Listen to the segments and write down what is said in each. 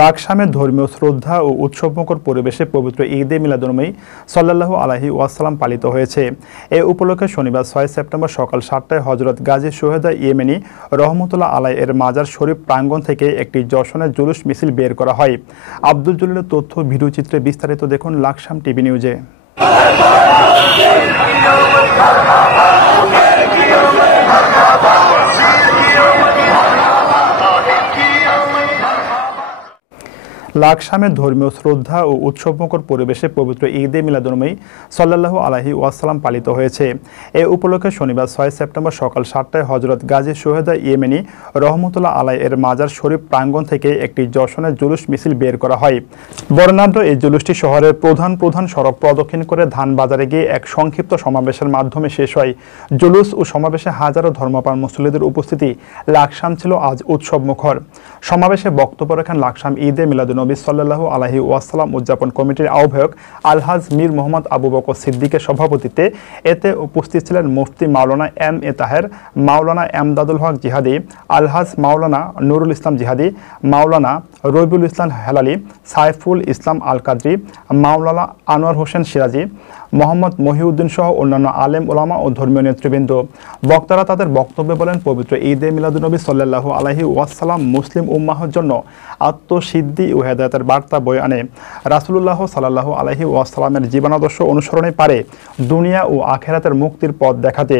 লাকসামে ধর্মীয় শ্রদ্ধা ও উৎসবমুখর পরিবেশে পবিত্র ঈদে মিলাদুন্নবী সাল্লাল্লাহু আলাইহি ওয়াসাল্লাম পালিত হয়েছে। এ উপলক্ষে শনিবার ৬ সেপ্টেম্বর সকাল ৭টায় হযরত গাজী শুহাদা ইয়েমেনী রহমতুল্লাহ আলাইহি এর মাজার শরীফ প্রাঙ্গণ থেকে একটি যশনের জুলুস মিছিল বের করা হয়। আব্দুল জলিলের তথ্য ভিডিওচিত্রে বিস্তারিত দেখুন লাকসাম টিভি নিউজে। লাকসামে ধর্মীয় শ্রদ্ধা ও উৎসবমুখর পরিবেশে পবিত্র ঈদে মিলাদুন্নবী সাল্লাল্লাহু আলাইহি ওয়াসাল্লাম পালিত হয়েছে। এ উপলক্ষে শনিবার ৬ সেপ্টেম্বর সকাল ৭টায় হযরত গাজী শুহাদা ইয়েমেনী রহমতুল্লাহ আলাইহি এর মাজার শরীফ প্রাঙ্গণ থেকে একটি যশনের জুলুস মিছিল বের করা হয়। বর্ণাঢ্য এই জুলুসটি শহরের প্রধান সড়ক প্রদক্ষিণ করে ধানবাজারে গিয়ে এক সংক্ষিপ্ত সমাবেশের মাধ্যমে শেষ হয়। জুলুস ও সমাবেশে হাজারো ধর্মপ্রাণ মুসল্লিদের উপস্থিতি লাকসাম ছিল আজ উৎসবমুখর। সমাবেশে বক্তব্য রাখেন লাকসাম ঈদে মিলাদুন্নবী সাল্লাল্লাহু আলাইহি ওয়াসাল্লাম উদযাপন কমিটির আহ্বায়ক আলহাজ মীর মোহাম্মদ আবু বকর সিদ্দিকের সভাপতিত্বে। এতে উপস্থিত ছিলেন মুফতি মাওলানা এম এ তাহের, মাওলানা এমদাদুল হক জিহাদি, আলহাজ মাওলানা নুরুল ইসলাম জিহাদি, মাওলানা রবিউল ইসলাম হেলালি, সাইফুল ইসলাম আল কাদরি, মাওলানা আনোয়ার হোসেন সিরাজি, মোহাম্মদ মহিউদ্দিন সহ অন্যান্য আলেম ওলামা ও ধর্মীয় নেতৃবৃন্দ। বক্তারা তাদের বক্তব্যে বলেন, পবিত্র ঈদে মিলাদুন্নবী সাল্লাল্লাহু আলাইহি ওয়াসাল্লাম মুসলিম উম্মাহর জন্য আত্মসিদ্ধি ও হেদায়েতের বার্তা বয়ে আনে। রাসূলুল্লাহ সাল্লাল্লাহু আলাইহি ওয়াসাল্লামের জীবনাদর্শ অনুসরণে পারে দুনিয়া ও আখিরাতের মুক্তির পথ দেখাতে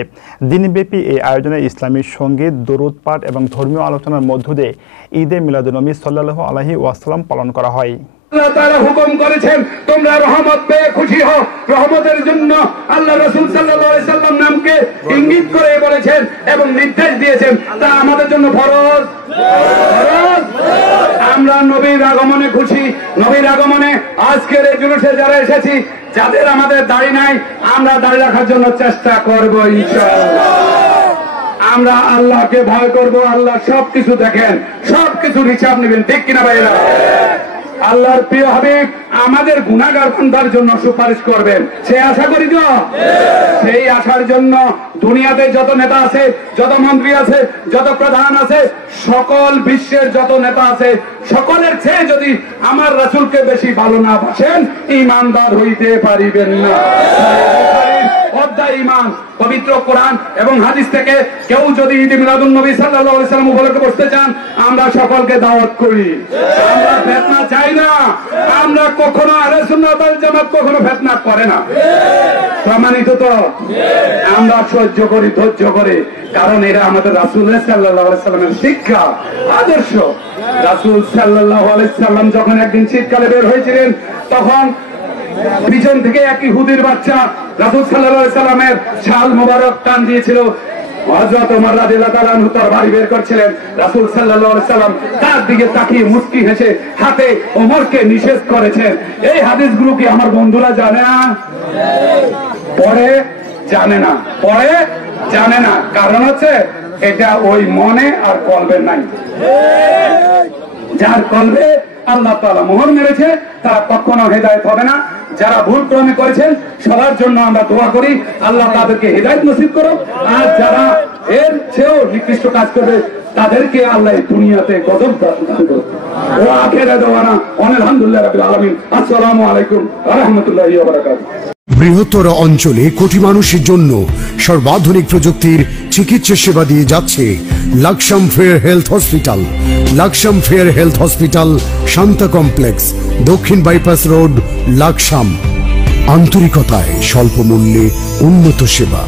দিনব্যাপী এই আয়োজনে ইসলামী সঙ্গীত, দরুদ পাঠ এবং ধর্মীয় আলোচনার মধ্য দিয়ে ঈদে মিলাদুন্নবী সাল্লাল্লাহু আলাইহি ওয়াসাল্লাম পালন করা হয়। আল্লাহ তাআলা হুকুম করেছেন তোমরা রহমত পেয়ে খুশি হও। রহমতের জন্য আল্লাহ রাসূল সাল্লাল্লাহু আলাইহি সাল্লাম নামকে ইঙ্গিত করে বলেছেন এবং নির্দেশ দিয়েছেন, তা আমাদের জন্য ফরজ। আমরা নবীর আগমনে খুশি। নবীর আগমনে আজকের এই জুলুসে যারা এসেছি, যাদের আমাদের দাড়ি নাই, আমরা দাড়ি রাখার জন্য চেষ্টা করব ইনশাআল্লাহ। আমরা আল্লাহকে ভয় করব। আল্লাহ সবকিছু দেখেন, সবকিছুর হিসাব নেবেন, ঠিক কিনা ভাইরা? আল্লাহর প্রিয় হাবিব আমাদের গুনাহগার বান্দার জন্য সুপারিশ করবেন, সে আশা করি তো। সেই আশার জন্য দুনিয়াতে যত নেতা আছে, যত মন্ত্রী আছে, যত প্রধান আছে, সকল বিশ্বের যত নেতা আছে, সকলের চেয়ে যদি আমার রাসূলকে বেশি ভালো না বাসেন, ঈমানদার হইতে পারিবেন না। অধ্যায় ঈমান, পবিত্র কোরআন এবং হাদিস থেকে কেউ যদি ঈদ মিলাদুন্নবী সাল্লাল্লাহু আলাইহি সাল্লাম উপলক্ষে বসতে চান, আমরা সকলকে দাওয়াত করি। আমরা ফিতনা চাই না। আমরা কখনো আহলে সুন্নাত ওয়াল জামাত কখনো ফিতনা করে না, প্রমাণিত তো। আমরা সহ্য করি, ধৈর্য করে, কারণ এরা আমাদের রাসূল সাল্লাল্লাহু আলাইহি সাল্লামের শিক্ষা, আদর্শ। রাসূল সাল্লাল্লাহু আলাইহি সাল্লাম যখন একদিন শীতকালে বের হয়েছিলেন, তখন পিছন থেকে এক ইহুদির বাচ্চা রাসূল সাল্লাল্লাহু আলাইহি সাল্লামের শাল মোবারক টান দিয়েছিল। হযরত ওমর রাদিয়াল্লাহু তাআলা আনহু তার বাড়ি বের করছিলেন। রাসূল সাল্লাল্লাহু আলাইহি সাল্লাম তার দিকে তাকিয়ে মুস্কি হেসে হাতে ওমরকে নিষেধ করেছেন। এই হাদিসগুলো কি আমার বন্ধুরা জানে না? পরে জানে না, পরে জানে না। কারণ হচ্ছে এটা ওই মনে আর কলবে নাই। যার কলবে আল্লাহ তাআলা মোহর মেরেছে, তারা কখনো হেদায়েত হবে না। যারা ভুল ক্রমে করেছেন, সবার জন্য আমরা দোয়া করি, আল্লাহ তাদেরকে হেদায়েত নসিব করুন। আর যারা এর চেয়েও নিকৃষ্ট কাজ করবে, তাদেরকে আল্লাহ দুনিয়াতে গজব দান করুন। ও আখিরাতে দাওয়ানা আলহামদুলিল্লাহি রাব্বিল আলামিন। আসসালামু আলাইকুম ওয়া রাহমাতুল্লাহি ওয়া বারাকাতুহু। বৃহত্তর অঞ্চলে কোটি মানুষের জন্য সর্বাধুনিক প্রযুক্তির চিকিৎসা সেবা দিয়ে যাচ্ছে Laksam fair health hospital. Laksam fair health hospital, Shanta complex, দক্ষিণ বাইপাস রোড, লাকসাম। আন্তরিকতায় স্বল্প মূল্যে উন্নত সেবা।